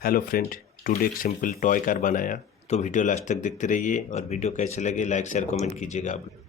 Hello friend, today एक simple toy car बनाया। तो वीडियो लास्ट तक देखते रहिए और वीडियो कैसे लगे लाइक शेयर कमेंट कीजिएगा आप लोग।